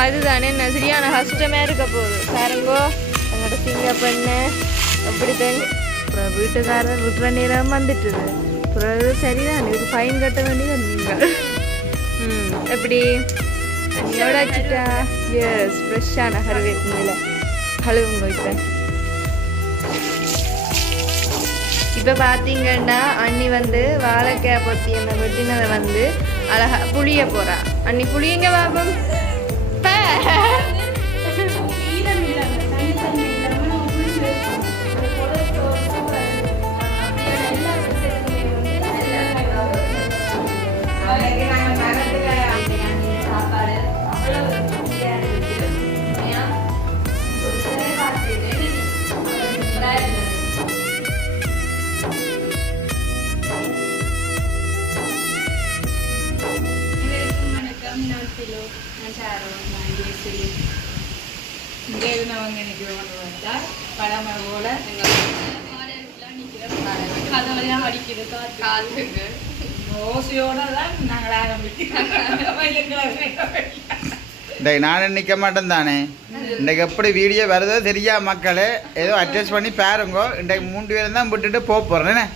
அதுதானே என்ன சரியான கஷ்டமாக இருக்க போகுது பாருங்கோ எங்களோட சிங்க பெண்ணு அப்படி பெண் அப்புறம் வீட்டுக்காரர் விட்டுற நேரம் வந்துட்டுது அப்புறம் சரிதான் இதுக்கு ஃபைன் கட்ட வேண்டியது நீங்கள் எப்படி எவ்வளோ வச்சுட்டா எஸ் ஃப்ரெஷ்ஷான கருவேப்பிலை கழுவுங்க இப்போ பார்த்தீங்கன்னா அண்ணி வந்து வாழைக்காய் பொத்தி அந்த வெட்டினதை வந்து அழகா புளிய போகிறா அண்ணி புளியங்க பாபம் பழமை போல ஓசையோட தான் நாங்கள் ஆரம்பிக்கிறோம். நான் நிற்க மாட்டேன் தானே இன்றைக்கு எப்படி வீடியோ வருதோ தெரியா மக்களே ஏதோ அட்ஜஸ்ட் பண்ணி பாருங்கோ இன்றைக்கு 3 பேரும் தான் விட்டுட்டு போக போகிறேன்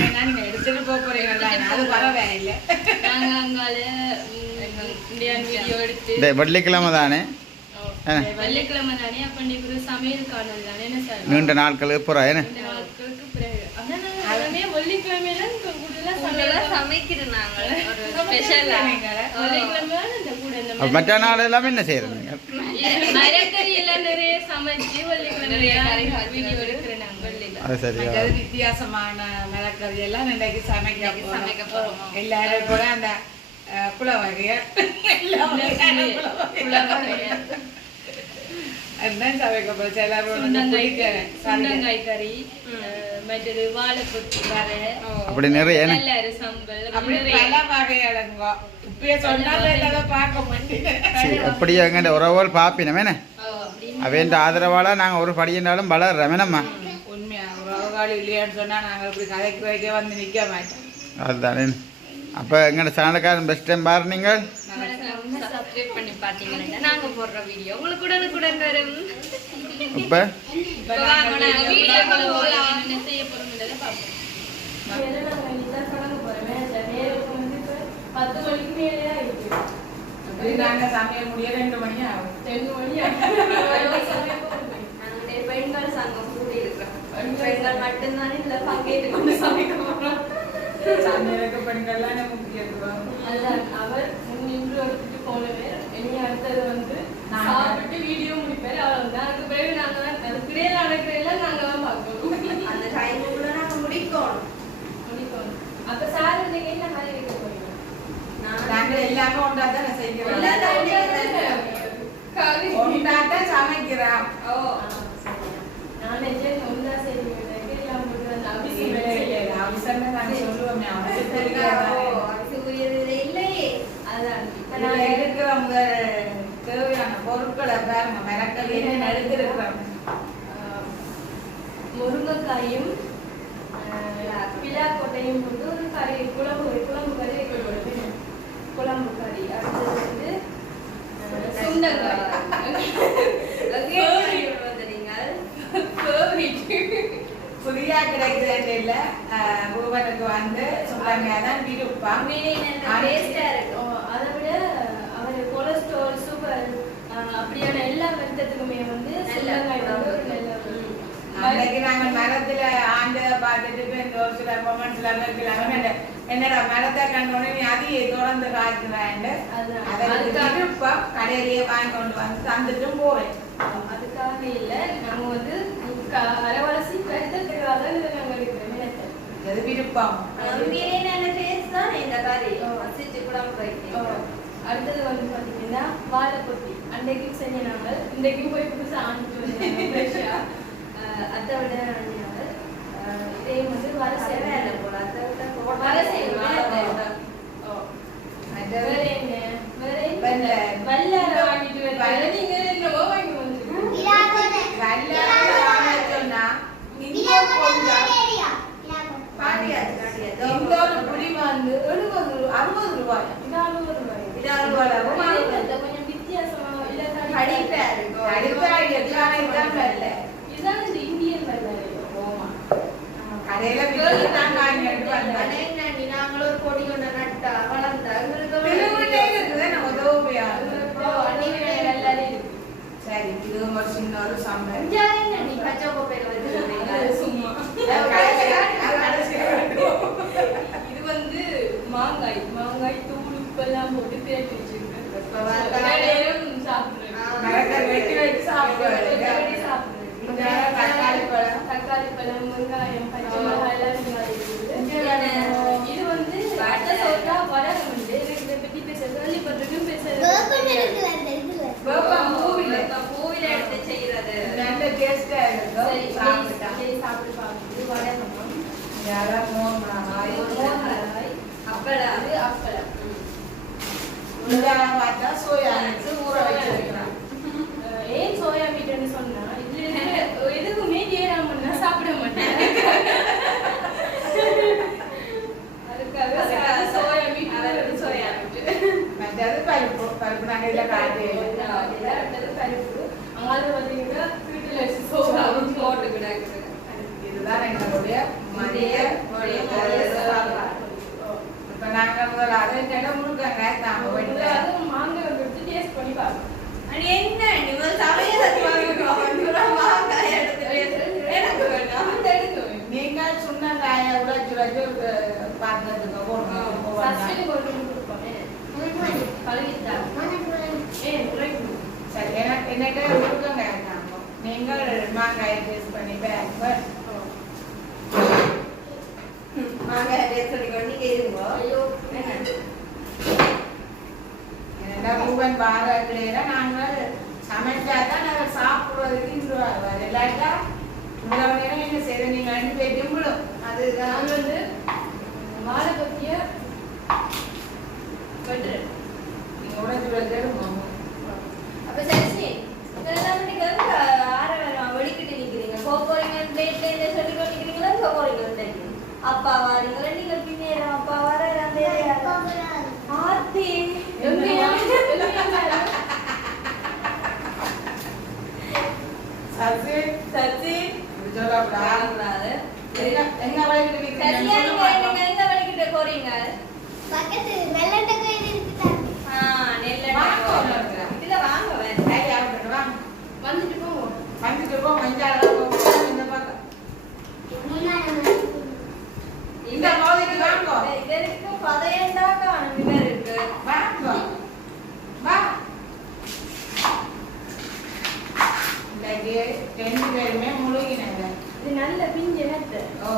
நீங்கள் எடுத்துட்டு போக போறீங்களா அது பரவாயில்லை வெள்ளிக்கிழமை தானே நீண்ட நாட்களுக்கு போகிறா என்ன மற்ற நாள் எல்லாமே என்ன செய்யறீங்க அது சரி வித்தியாசமான மரக்கறி எல்லாம் இன்றைக்கு சமைக்க போறோம் எல்லாரும் கூட அந்த குல வகையர் அதுதான் சமைக்க போறோம் சுண்டங்காய் கறி மற்றது வாழைப்பொத்தி வரை அப்படி நிறைய அப்படி பல வகை அடங்குவோம் இப்பயே சொன்னாலும் பார்க்க மாட்டேன் அப்படியே எங்க உறவுகள் பாப்பினோம் என்ன அவன் ஆதரவால நாங்கள் ஒரு படியினாலும் வளர்றோம் என்னம்மா உண்மையா உறவுகள் இல்லையான்னு சொன்னா நாங்கள் இப்படி கதைக்கு வைக்க வந்து நிற்க மாட்டோம் அதுதானே அப்போ எங்களோட சேனலுக்காரன் பெஸ்ட் டைம் பாரு நீங்கள் சப்ஸ்கிரைப் பண்ணி பார்த்தீங்கன்னா நாங்கள் போடுற வீடியோ உங்களுக்கு உடனுக்குடன் வரும் இப்போ செய்ய போகிறோம் பார்ப்போம் 10 மணிக்கு மேலே இருக்கு நாங்கள் சமையல் முடிய 2 மணி ஆகும் 2 மணி நாங்கள் பெண்கள் சங்கம் கூடி இருக்கிறோம் பெண்கள் மட்டும்தானே இதில் பங்கேற்று கொண்டு சமைக்க போகிறோம் சமையலுக்கு பெண்கள்லாம் முக்கியத்துவம் அதுதான் அவர் முன்னின்று எடுத்துட்டு போனவர் இனி அடுத்தது வந்து சாப்பிட்டு வீடியோ முடிப்பார் அவ்வளவுதான் அதுக்கு பிறகு நாங்கள் தான் அதுக்கிடையே நடக்கிறதெல்லாம் நாங்கள் தான் பார்க்கணும் அந்த டைமுக்குள்ள நாங்கள் முடிக்கணும் அப்போ சார் இன்னைக்கு என்ன மாதிரி இருக்க போறீங்க நாங்கள் எல்லாமே ஒன்றாதான் செய்கிறோம் ஒன்றாதான் சமைக்கிறோம் நான் நிஜம் ஒன்றா செய்வீங்க தேவையான பொருட்களை பாருங்க மரக்கறி எடுத்திருக்கிறோம் முருங்கைக்காயும் பிலாக்கொட்டையும் வந்து ஒரு கறி குழம்பு கறி குழம்பு கறி அடுத்தது வந்து சுண்டங்காய் புதியா கிடைக்கிறது இல்ல பூவனுக்கு வந்து சுண்டங்காய் தான் விருப்பம் அதை விட அவர் கொலஸ்ட்ரால் சுகர் அப்படியான எல்லா வருத்தத்துக்குமே வந்து சுண்டங்காய் வந்து ஒரு நல்ல அன்னைக்கு நாங்கள் மரத்துல ஆண்டதை பார்த்துட்டு இந்த ஒரு சில கொமெண்ட்ஸ்ல வைக்கலாங்க என்னடா மரத்தை கண்டோடனே நீ அதையே தொடர்ந்து காய்க்கிறாண்டு அதை விருப்பம் கடையிலேயே வாங்கி கொண்டு வந்து தந்துட்டும் போறேன் அதுக்காக இல்லை நம்ம வந்து அரவலசி பெருத்தத்துக்காக இதை நாங்கள் எடுக்கிறோம் அது விருப்பம் அடுத்தது வந்து பார்த்தீங்கன்னா வாழைப்பொத்தி அன்றைக்கும் செஞ்ச நாங்கள் இன்றைக்கும் போய் புதுசாக ஆணிட்டு வந்து அதை விட நாங்கள் இதே வந்து வர சேவை போல வர சேவை வேற என்ன வல்லார வாங்கிட்டு வர நீங்க என்னவோ வாங்கி புளி வந்து 60 ரூபாய் 60 ரூபாய் இதுதான் இந்த இந்தியன் வெள்ளை. கடையில வித்துதான் வாங்கிட்டு வந்தேன். நாங்களும் ஒரு கொடி ஒன்று நட்டா வளர்ந்தா திருவிழா இருக்குது நான் உதவியா எல்லாரும் சரி இது ஒரு சின்ன ஒரு சம்பளம் நீ பச்சை கோப்பையில வந்து சும்மா இது வந்து மாங்காய் மாங்காய் தூள் உப்பெல்லாம் போட்டு தேடி வச்சிருக்கேன். வெட்டி வெட்டி சாப்பிடுவேன். தக்காளி பழம் வெங்காயம் பச்சை மிளகாய் எல்லாம் இது வந்து வடகம் உண்டு. இதை பத்தி பேச கேள்விப்பட்டிருக்கும் பூவில எடுத்து செய்யறது நல்ல டேஸ்டா இருக்கும். சாப்பிட்டு பார்க்குது வடகம் யாரும் அப்பளம் அது அப்பளம் பார்த்தா சோயா ஊற வச்சிருக்கிறான். ஏன் சோயா மீட்னு சொன்னா இதுல எதுவுமே ஏறாமன்னா சாப்பிட மாட்டேன். அதுக்காக சோயா மீட் சோயா மீட் மற்றது பருப்பு பருப்பு நாங்கள் இதில் காட்டு பருப்பு அங்கால பார்த்தீங்கன்னா வீட்டில் வச்சு சோயா போட்டு கிடக்குது. இதுதான் எங்களுடைய மதிய இப்போ நாங்கள் முதல்ல அதை இடம் முழுக்கங்க நாங்கள் போயிட்டு அதுவும் மாங்காய் எடுத்து டேஸ்ட் பண்ணி பார்க்கணும். என்ன நீங்கள் மாங்காய் எனக்கு வேண்டாம். நீங்கள் சுண்ணங்காயை உடைச்சு வச்சு பார்த்துட்டு ஃபர்ஸ்ட் கொண்டு கொடுப்போமே கழுவிட்டாங்க. சரி என்னட்ட முழுக்கங்க இருக்காங்க. நீங்கள் மாங்காயை டேஸ்ட் பண்ணி பேக் மாங்காய் டேஸ்ட் பண்ணிக்கொண்டு நீங்கள் இருங்கோ. ஐயோ என்னடா ரூபன் பாராட்டுல நாங்கள் சமைச்சா தான் நாங்கள் சாப்பிடுறதுக்கு இன்றுவார் இல்லாட்டா இவ்வளவு நேரம் என்ன செய்ய நீங்கள் ரெண்டு பேரும் விடும். அதுதான் நான் வந்து வாழை பத்திய வெட்டுறேன். நீங்கள் உடச்சு வச்சுருவோம். அப்போ சரி இதெல்லாம் நீங்கள் ஆற வேணும் வெடிக்கிட்டு நிற்கிறீங்க. போறீங்க பிளேட்ல இந்த சொல்லி கொண்டிருக்கிறீங்களா போறீங்க. அப்பா வாரீங்களா நீங்கள் பின்னேறும் அப்பா வர ஆத்தி சசி சச்சி இது சொல்லக்கூடாது. எங்க வழிக்கிட்டு சரியா நீங்க எங்க வலிக்கிட்ட போறீங்க? பக்கத்து வெள்ளட்ட கோயில் இருக்குதா? நெல்ல இதுல வாங்க வேண்டாம். வந்துட்டு போவோம். வந்துட்டு போ மஞ்சால இந்த பக்கம் இந்த பகுதிக்கு வாங்கோ. இதற்கு பதையண்டா காணும் இருக்கு. வாங்கோ வா. இன்னைக்கு ரெண்டு பேருமே முழுகினாங்க. இது நல்ல பிஞ்சு நட்டு. ஓ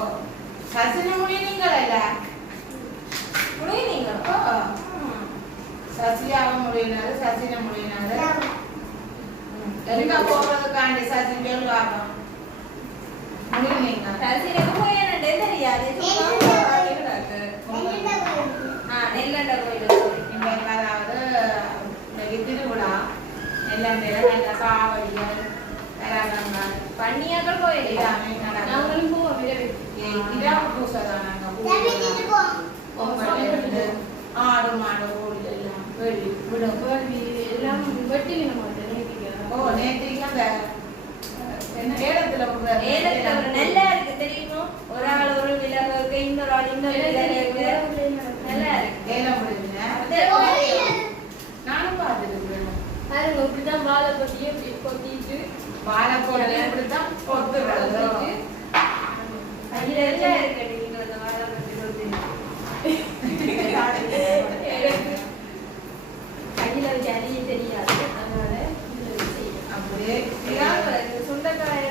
சசின முடியுங்களா? முடியுங்க. ஓ சசியாவ முடியினாரு சசின முடியினாரு. எங்க போறதுக்காண்டி சசி சொல்லுவாங்க முடியுங்க. சசினுக்கு போய் என்ன தெரியாது. நெல்லண்ட கோயில் இன்னைக்கு அதாவது இன்னைக்கு திருவிழா நெல்லண்டையில நல்ல காவடிகள் கரகங்கள் பன்னியாக்கள் கோயில் எல்லாமே நடக்கும். நாங்களும் போவோம் விரைவில். இரவு பூசை தான் நாங்கள் பொங்கல் ஆடு மாடு கோழி எல்லாம் வெடி விடும். வேள்வி எல்லாம் வெட்டி நில மாட்டேன். ஓ நேற்றுக்கு அந்த என்ன ஏலத்துல ஏலத்துல ஒரு நல்லா இருக்கு தெரியுமா? ஒரு ஆள் ஒரு விலகு இன்னொரு ஆள் இன்னொரு விலகு நல்லா இருக்கு. ஏலம் முடிஞ்சுங்க. நானும் பார்த்துருக்கேன். பாருங்க இப்படிதான் வாழை கொட்டியே இப்படி கொட்டிட்டு வாழைக்கோட்டை இப்படித்தான் பொத்துறது. கையில எல்லாம் இருக்கு. நீங்க அந்த வாழை பத்தி சொல்றீங்க. கையில வச்சு அறிய தெரியாது. அதனால இதுல வச்சு அப்படியே சுண்டக்காய்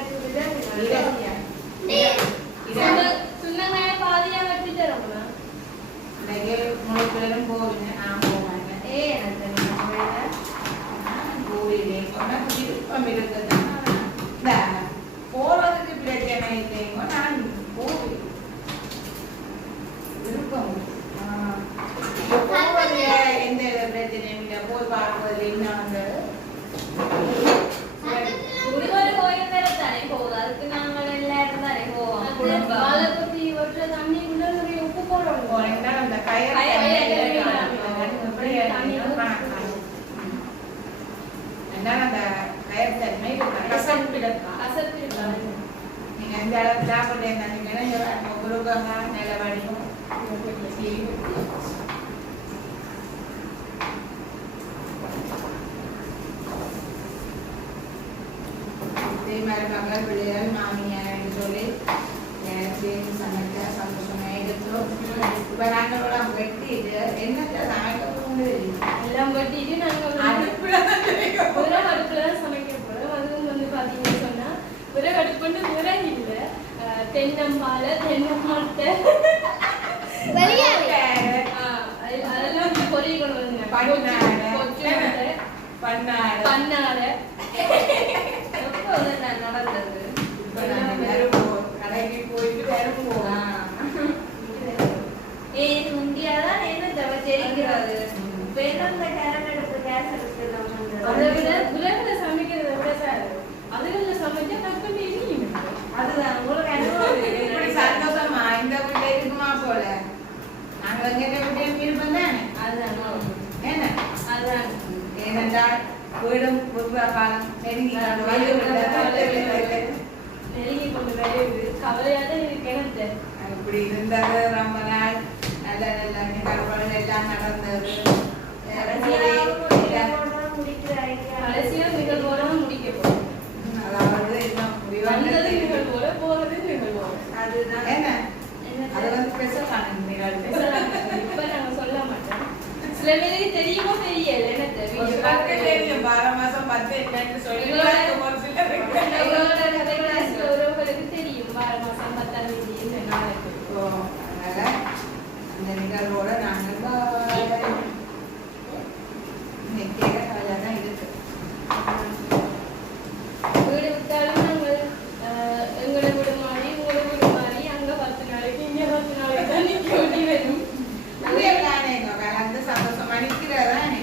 சுண்ணங்காய பாதியா வெட்டி தரோம்னா இன்னைக்கு முழு பேரும் போவீங்க. நான் போவாங்க. கோவிலே விருப்பம் இருக்குது. போறதுக்கு பிரச்சனை இல்லைங்க. நான் போவேன் விருப்பம். போவதில் எந்த பிரச்சனையும் இல்லை. போய் பார்ப்பதில் இன்னொன்று ஒரு கோயில் வேற தானே போகுது. அதுக்கு நாங்கள் எல்லாரும் தானே போவோம். வாழை கொட்டி வெட்டுற தண்ணிக்குள்ள நிறைய உப்பு போடணும். போனீங்கன்னா அந்த கயிறு என்ன அந்த இந்த அளவுக்கு சாப்பிட்டு நினைக்கிறேன் குருக்கங்க நல்ல வடிவம் இதே மாதிரி மகள் பிள்ளைகள் மாமியார் சொல்லி சேர்ந்து சமைக்க சந்தோஷமா எடுத்தோம். இப்ப நாங்கள் வெட்டிட்டு என்னத்தை சமைக்க எல்லாம் வெட்டிட்டு நாங்கள் அடுப்புல தான் சமைக்க போறோம். அதுவும் வந்து பாத்தீங்கன்னு சொன்னா விறகு அடுப்புன்னு விறகு இல்லை, தென்னம்பாலை தென்னமட்டை அதெல்லாம் பொரியல் கொண்டு வந்து பண்ணாடை நடந்தது. கடைக்கு போயிட்டு வருவோம். முந்தியாதான் என்ன தவிர தெரிகிறது. அந்த கேரட் எடுத்து கேஸ் எடுத்து அதை விட விறகுல சமைக்கிறத விட சார் அதுல சமைச்சா டக்குன்னு எரியும். அதுதான் உங்களுக்கு இப்படி சந்தோஷமா இந்த வீட்டுல இருக்குமா போல நாங்க எங்கிட்ட விட்டு விருப்பம் தானே. அதுதான் என்ன அதுதான் ஏனென்றால் வீடும் காலம் நெருங்கி நெருங்கி கொண்டு வருது. கவலையாதான் இருக்கு. இப்படி இருந்தது ரொம்ப நாள் நல்ல நல்ல நிகழ்வுகள் எல்லாம் நடந்தது. கடைசியா நிகழ்வோட முடிக்க போறோம். அதாவது இன்னும் வந்தது நிகழ்வோட போறது நிகழ்வோட. அதுதான் என்ன அது வந்து ஸ்பெஷலான நிகழ்வு. இப்ப நாங்க சொல்ல மாட்டோம். சில பேருக்கு தெரியுமோ தெரியல. என்ன தெரியும் 12 மாசம் 10 என்னன்னு சொல்லி உறவுகளுக்கு தெரியும் 12 மாசம் 10ஆம் தேதி இந்த நாளைக்கு. அதனால அந்த நிகழ்வோட நாங்கள் நிற்கிற காலம் தான் இருக்கு. வீடு விட்டாலும் நாங்கள் எங்களை வீடு மாறி உங்களை வீடு மாறி அங்க 10 நாளைக்கு இங்க 10 நாளைக்கு தான் நிக்க வேண்டி வரும். கலந்து சந்தோஷமா நிற்கிறதானே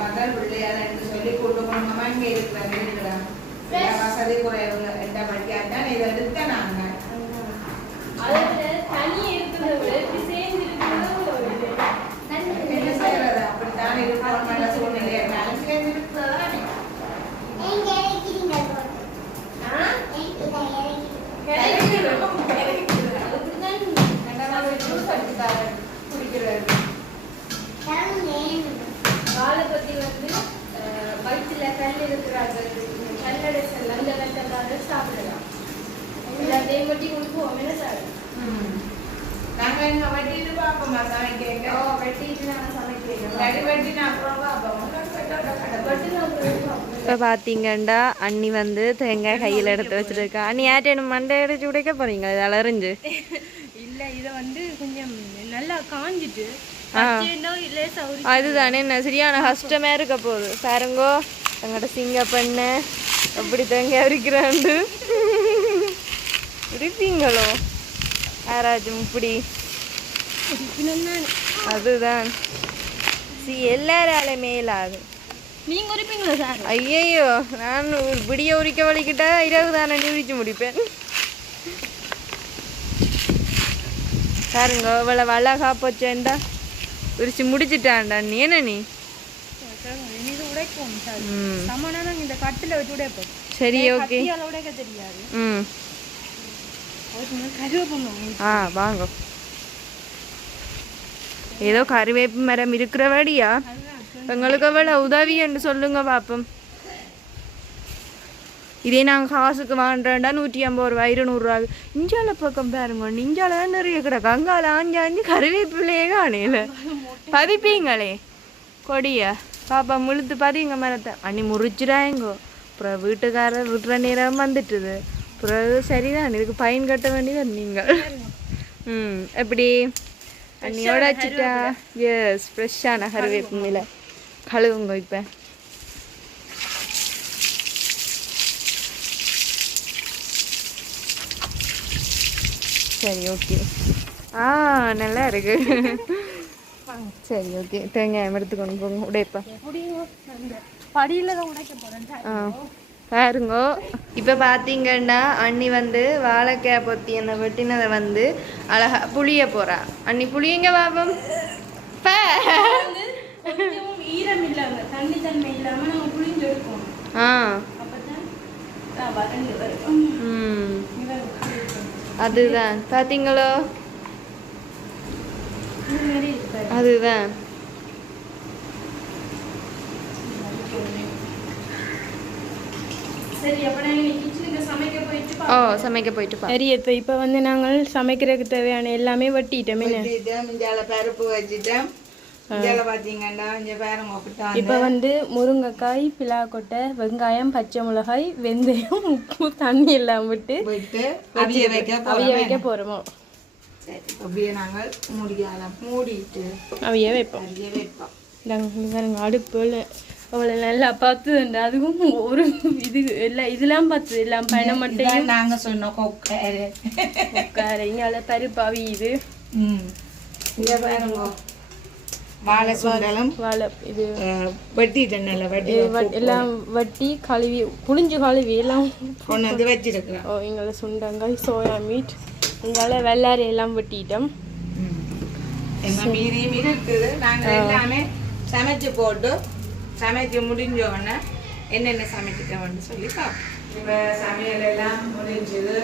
மகள் பிள்ளையால என்று சொல்லி கூட்டு குடும்பமா இங்க இருக்கிறாங்க. வசதி குறைவு எந்த படிக்காதான் இதை எடுத்த நாங்க அதுல தனி இருக்கிறத விட இப்படி சேர்ந்து இருக்கிறது என்ன செய்யறது. அப்படித்தான் இருப்போம். நல்ல சூழ்நிலை சேர்ந்து இருக்கிறதானே காலை பத்தி வந்து வயிற்றுல கல் இருக்கிறார்கள் கல்லடைசல் அந்த கட்டத்தால சாப்பிடலாம். எல்லாத்தையும் வட்டி கொடுப்போம். என்ன சார் நாங்க இங்க வெட்டிட்டு பார்ப்போமா சமைக்க வெட்டிட்டு நாங்க சமைக்கிறோம். வெட்டினா அப்புறம் பார்ப்போம். இப்போ பார்த்தீங்கன்னா அண்ணி வந்து தேங்காய் கையில் எடுத்து வச்சுருக்கா. அண்ணி யார்ட்டேனும் மண்டை அடிச்சு உடைக்க போறீங்க இது அலறிஞ்சு? இல்லை இதை வந்து கொஞ்சம் நல்லா காஞ்சிட்டு அதுதானே என்ன சரியான கஷ்டமா இருக்க போகுது. பாருங்கோ எங்கள்கிட்ட சிங்க பண்ணு எப்படி தேங்காய் இருக்கிறாண்டு இருப்பீங்களோ யாராச்சும் இப்படி. அதுதான் எல்லாரால மேலாது. நீங்க உரிப்பீங்களா சார்? ஐயையோ நான் விடிய உரிக்க வலிக்கிட்டா இரவு தானே உரிச்சு முடிப்பேன். பாருங்க இவ்வளவு அழகா போச்சேன்டா உரிச்சு முடிச்சுட்டான்டா. நீ என்ன நீ இந்த கட்டில வச்சு உடைப்போம். சரி ஓகே. உடைக்க தெரியாது. வாங்க. ஏதோ கறிவேப்பு மரம் இருக்கிறபடியா எங்களுக்கு எவ்வளோ உதவி என்று சொல்லுங்க பாப்போம். இதே நாங்கள் காசுக்கு வாங்குறோம்டா 150 ரூபா 200 ரூபா. இஞ்சால பக்கம் பாருங்க இஞ்சால தான் நிறைய கிடக்கு. அங்கால ஆஞ்சாஞ்சு கறிவேப்பிலையே காணையில பதிப்பீங்களே கொடியா பாப்பா முழுத்து பதிங்க மரத்தை. அண்ணி முறிச்சுடாயங்கோ. அப்புறம் வீட்டுக்காரர் விட்டுற நேரம் வந்துட்டுது. அப்புறம் சரிதான் இதுக்கு ஃபைன் கட்ட வேண்டியது நீங்கள். எப்படி அண்ணியோட வச்சுட்டா? எஸ் ஃப்ரெஷ்ஷான கருவேப்பு மேலே கழுவுங்க. இப்போ சரி ஓகே. நல்லா இருக்கு. சரி ஓகே தேங்காய் எடுத்துக்கொண்டு போங்க உடைப்பா. படியில் தான் உடைக்க போகிறேன். பாருங்கோ இப்போ பார்த்தீங்கன்னா அண்ணி வந்து வாழைக்காய் பொத்தி அந்த வெட்டினதை வந்து அழகா புளிய போகிறா. அண்ணி புளியங்க பாப்போம். ஈரம் இல்லாம தண்ணி தன்மை இல்லாம நம்ம புளிஞ்சு எடுப்போம். அதுதான் பார்த்தீங்களோ, அதுதான். சரி, அப்ப நாங்க கிச்சனுக்கு சமைக்க போயிட்டு ஓ சமைக்க போயிட்டு பா. சரி, இப்போ வந்து நாங்கள் சமைக்கிறதுக்கு தேவையான எல்லாமே வெட்டிட்டோமே. இஞ்சால பருப்பு வச்சுட்டோம். இஞ்சால பார்த்தீங்கன்னா இங்கே பாருங்க அப்படித்தான். இப்போ வந்து முருங்கைக்காய், பிலாக்கொட்டை, வெங்காயம், பச்சை மிளகாய், வெந்தயம், உப்பு, தண்ணி எல்லாம் விட்டு போயிட்டு அவிய வைக்க போகிறோமோ. சரி, அப்படியே நாங்கள் மூடிட்டு அவையே வைப்போம். அவிய வைப்போம். பாருங்க அடுப்பில் அவ்வளோ நல்லா பார்த்துதுண்டு. அதுவும் ஒரு இது எல்லாம் இதெல்லாம் பார்த்து எல்லாம் பணம் மட்டும் நாங்கள் சொன்னோம் கொக்காரு இங்கே பருப்பு அவியுது. இங்கே பாருங்க வாழை சுண்டலும் வாழை இது வெட்டிட்டேன், நல்லா வெட்டி எல்லாம் வட்டி கழுவி புளிஞ்சு கழுவி எல்லாம் கொண்டு வந்து வச்சிருக்கிறோம். ஓ எங்களை சுண்டங்காய், சோயா மீட், எங்களை வெள்ளாரி எல்லாம் வெட்டிட்டோம். எங்கள் மீறியும் இருக்குது. நாங்கள் எல்லாமே சமைச்சு போட்டு சமைச்சு முடிஞ்ச உடனே என்னென்ன சமைச்சிட்டோம்னு சொல்லி பார்ப்போம். இப்போ சமையல் எல்லாம் முடிஞ்சது.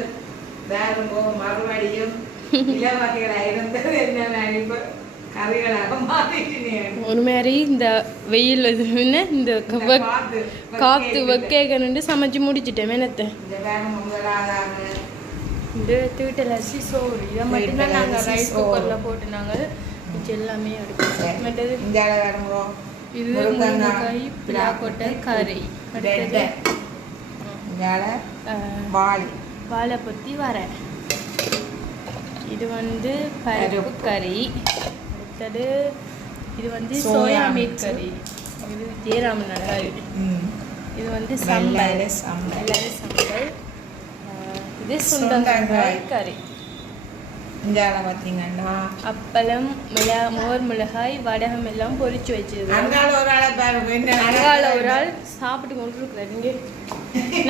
வேறுங்கோ மறுபடியும் இல வகைகளாக இருந்தது என்னென்ன இப்போ கறிகளாக மாற்றிட்டு ஒரு மாதிரி இந்த வெயில் இது இந்த காத்து வைக்கணுண்டு சமைச்சு முடிச்சிட்டேன். என்னத்தை இந்த வேணும் உங்களாதாங்க இந்த தீட்டல் அரிசி சோறு இதை மட்டும்தான் நாங்கள் ரைஸ் குக்கரில் போட்டு நாங்கள் மிச்சம் எல்லாமே எடுப்போம். மற்றது இந்த வேணுங்கோ இது முருங்கைக்காய், பிலாக்கொட்டை, கறி, அடுத்தது வாழை பொத்தி வரேன். இது வந்து பருப்பு கறி, அடுத்தது இது வந்து சோயா மீட் கறி, இது ஜெயராமன் அழகாய், இது வந்து சம்பல், சம்பல், இது சுண்டங்காய் கறி. இந்த பார்த்தீங்கன்னா அப்பளம், மோர் மிளகாய், வடகம் எல்லாம் பொரிச்சு வச்சிருக்கு. அங்கால ஒரு ஆள் சாப்பிட்டு கொண்டு இருக்கிறாரு. இங்கே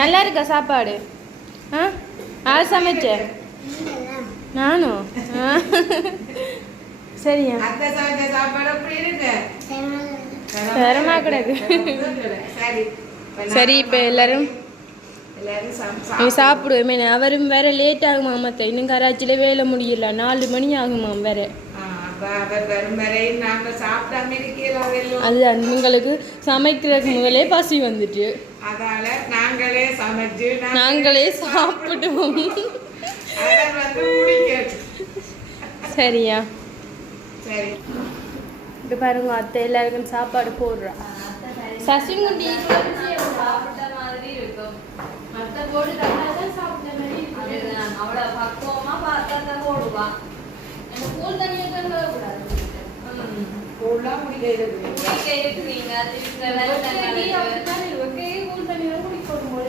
நல்லா இருக்கா சாப்பாடு? ஆள் சமைச்ச நானும். சரியா தரமா கிடக்கு. சரி, இப்போ எல்லாரும் சாப்பிடுவேன். அவரும் வேற லேட் ஆகுமா மத்த, இன்னும் கராச்சியில வேலை முடியல, 4 மணி ஆகுமாம் வேற. அதுதான் உங்களுக்கு சமைக்கிறதுக்கு முதலே பசி வந்துட்டு நாங்களே சாப்பிடுவோம். சரியா? இப்போ பாருங்க அத்தை எல்லாருக்கும் சாப்பாடு போடுறா. சசிங்குண்டி சாப்பிட்ட மாதிரி இருக்கும். மற்ற போடு கட்டாதான் சாப்பிட்ட மாதிரி இருக்கும். அவ்வளோ பக்குவமா பார்த்தா போடுவான். எனக்கு கூழ் தண்ணியை தான் கூடாது. கூழ் தண்ணி குடிக்கணும் போல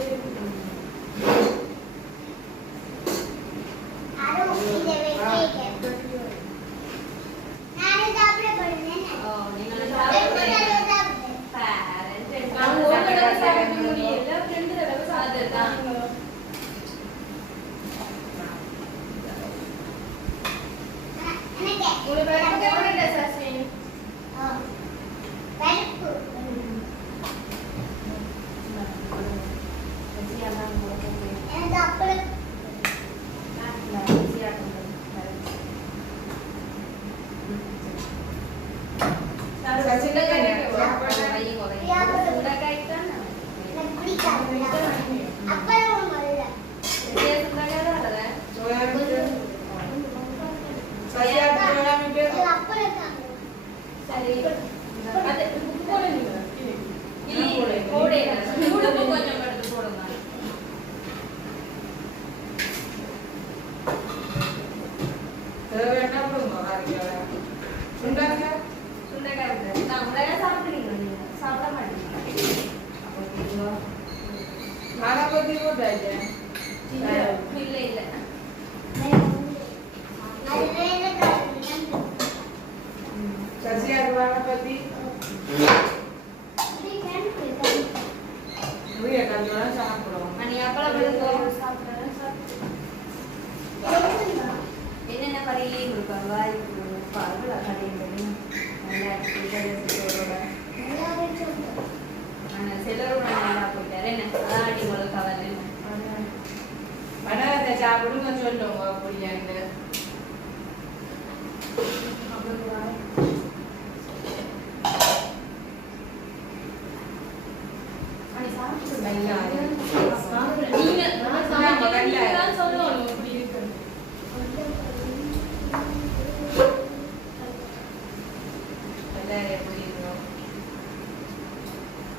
என்னென்ன பறையே கொடுப்பாங்க செல்லரோட நல்லா போயிட்டாரு. என்ன அடி உங்களுக்கு கவர் சாப்பிடுங்க சொல்லுங்க அப்படியாண்டு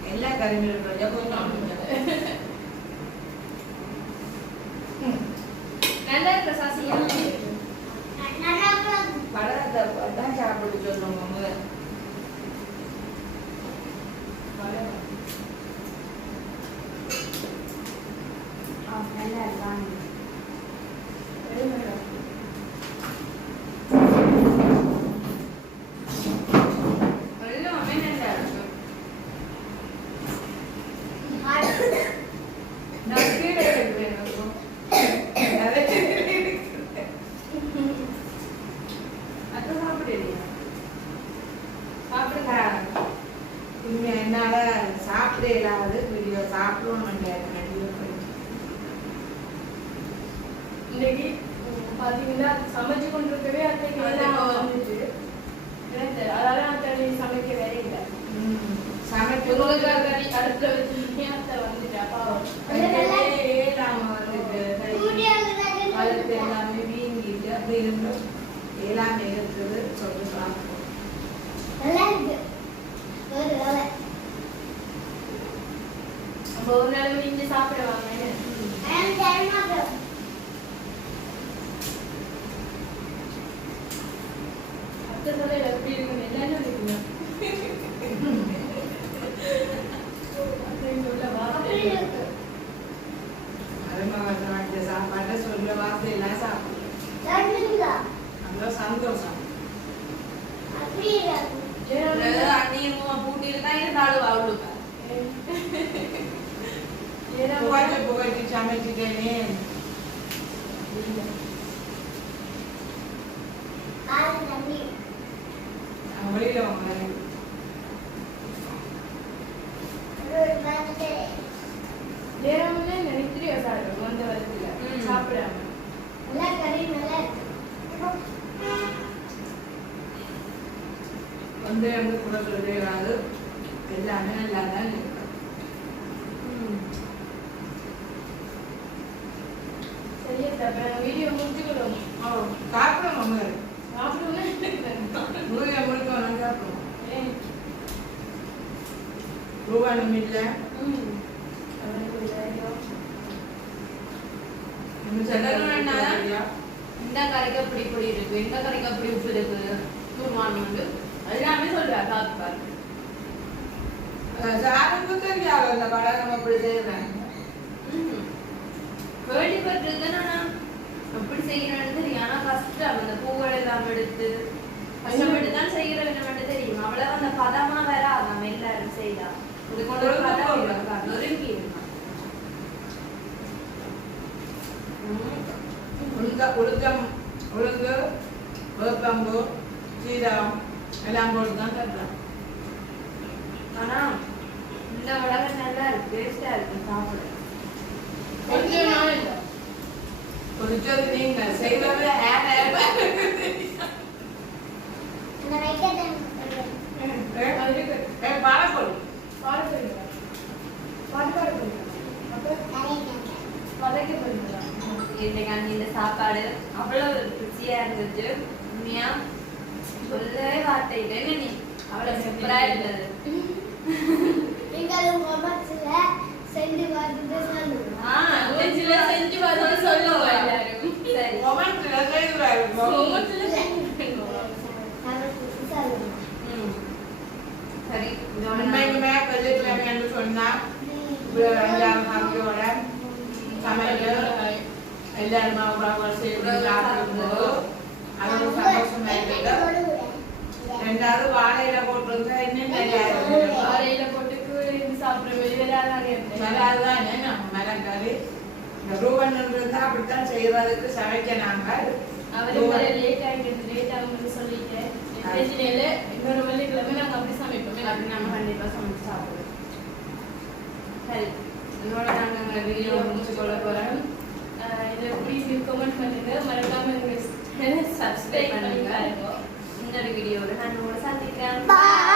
எல்லா கறிமீன் கொஞ்சம் நல்லா இருக்க சாசியா பழத்தை தான் சாப்பிட சொல்லுங்க என்னால சாப்பிட இல்லாத வீடியோ சாப்பிடணும் இன்னைக்கு பாத்தீங்கன்னா சமைச்சு கொண்டிருக்கவே அத்தைக்கு வந்துச்சு அதனால அத்தை சமைக்க வேற இல்லை சமைச்சு கறி அடுப்புல வச்சு அத்தை வந்துட்டா பாவம் வளர்த்து எல்லாமே வீங்கிட்டு அப்படி இருந்தோம் எல்லாமே இருக்குது சொல்லி சாப்பிடுவோம் நம்ம ஒரு நாள் இங்க சாப்பிடுவாங்க அத்தை சொல்ல எப்படி இருக்குன்னு எல்லாரும் இருக்குங்க மருமகள் சாப்பாட்டை சொல்ல வார்த்தை எல்லாம் சாப்பிடுவோம் அவ்வளோ சந்தோஷம் அண்ணியும் பூட்டிட்டு தான் இருந்தாலும் அவளுக்கு புகழ்ச்சி சமைச்சிட்டேனே வெளியில வாங்க நேரம்ல நினைக்கிறியோ சார் வந்த வரத்துல சாப்பிடாம வந்து வந்து கூட சொல்லிடாது எல்லாமே நல்லா தான் இருக்கு சரியா தப்ப வீடியோ முடிச்சுக்கிறோம் சாப்பிடுவோம் அவங்க சாப்பிடுவோம் முழுக்க முழுக்க சாப்பிடுவோம் ரூபாய் இல்லை இந்த கறிக்கு அப்படி இப்படி இருக்கு இந்த கறிக்கு அப்படி உப்பு இருக்கு உண்டு எல்லாமே சொல்றா சாப்பிட்டு சாருக்கு தெரியாது அந்த படம் அப்படி செய்யறேன் கேள்விப்பட்டிருக்கேன் நான் எப்படி செய்யறேன்னு தெரியும் ஆனா கஷ்டம் அந்த பூக்கள் எல்லாம் எடுத்து கஷ்டப்பட்டு தான் செய்யறேன்னு மட்டும் தெரியும் அவ்வளவு அந்த பதமா வராது நம்ம எல்லாரும் செய்தா இது கொண்டு ஒரு பதம் நொறுங்கி உளுந்து வேப்பம்பு சீரகம் எல்லாம் போட்டு தான் கட்டுறேன் ஆனா இந்த உலகம் நல்லா இருக்கு டேஸ்டா இருக்கு சாப்பிட கொஞ்சம் நீங்க செய்வது பாலப்பொடி இந்த சாப்பாடு அவ்வளவு ருசியா இருந்துச்சு உண்மையா சொல்லவே வார்த்தை இல்லை நீ அவ்வளவு சூப்பரா இருந்தது செஞ்சு பார்த்துட்டு சொல்லுங்க செஞ்சு பார்த்து சொல்லுவோம் எல்லாரும் சரி மொமெண்ட்ல சரி உண்மைக்குமே வெள்ளிக்கிழமை என்று சொன்னா ஃபேமிலியோட சமையல் எல்லாரும் சேர்ந்து சாப்பிடும்போது அது ஒரு சந்தோஷமா இருக்குது. ரெண்டாவது வாழையில போட்டிருந்தா இன்னும் தெரியாது வாழையில போட்டு சாப்பிடுற மலாதுதான் நம்ம மலக்கறி இந்த ரூபன் இருந்தா அப்படித்தான் செய்வதற்கு சமைக்க நாங்கள் அவரு லேட் ஆகிட்டு லேட் ஆகும்னு சொல்லிட்டேன் இன்னொரு வெள்ளிக்கிழமை நாங்கள் அப்படி சமைப்போம் அப்படி நம்ம கண்டிப்பா சமைச்சு சாப்பிடுவோம். சரி இதோட நாங்கள் வீடியோ முடிச்சு கொள்ள போறோம். இதை எப்படி கமெண்ட் பண்ணுங்க மறக்காம எங்க சேனல் சப்ஸ்கிரைப் பண்ணுங்க இன்னொரு வீடியோட நான் உங்களை சந்திக்கிறேன் Bye.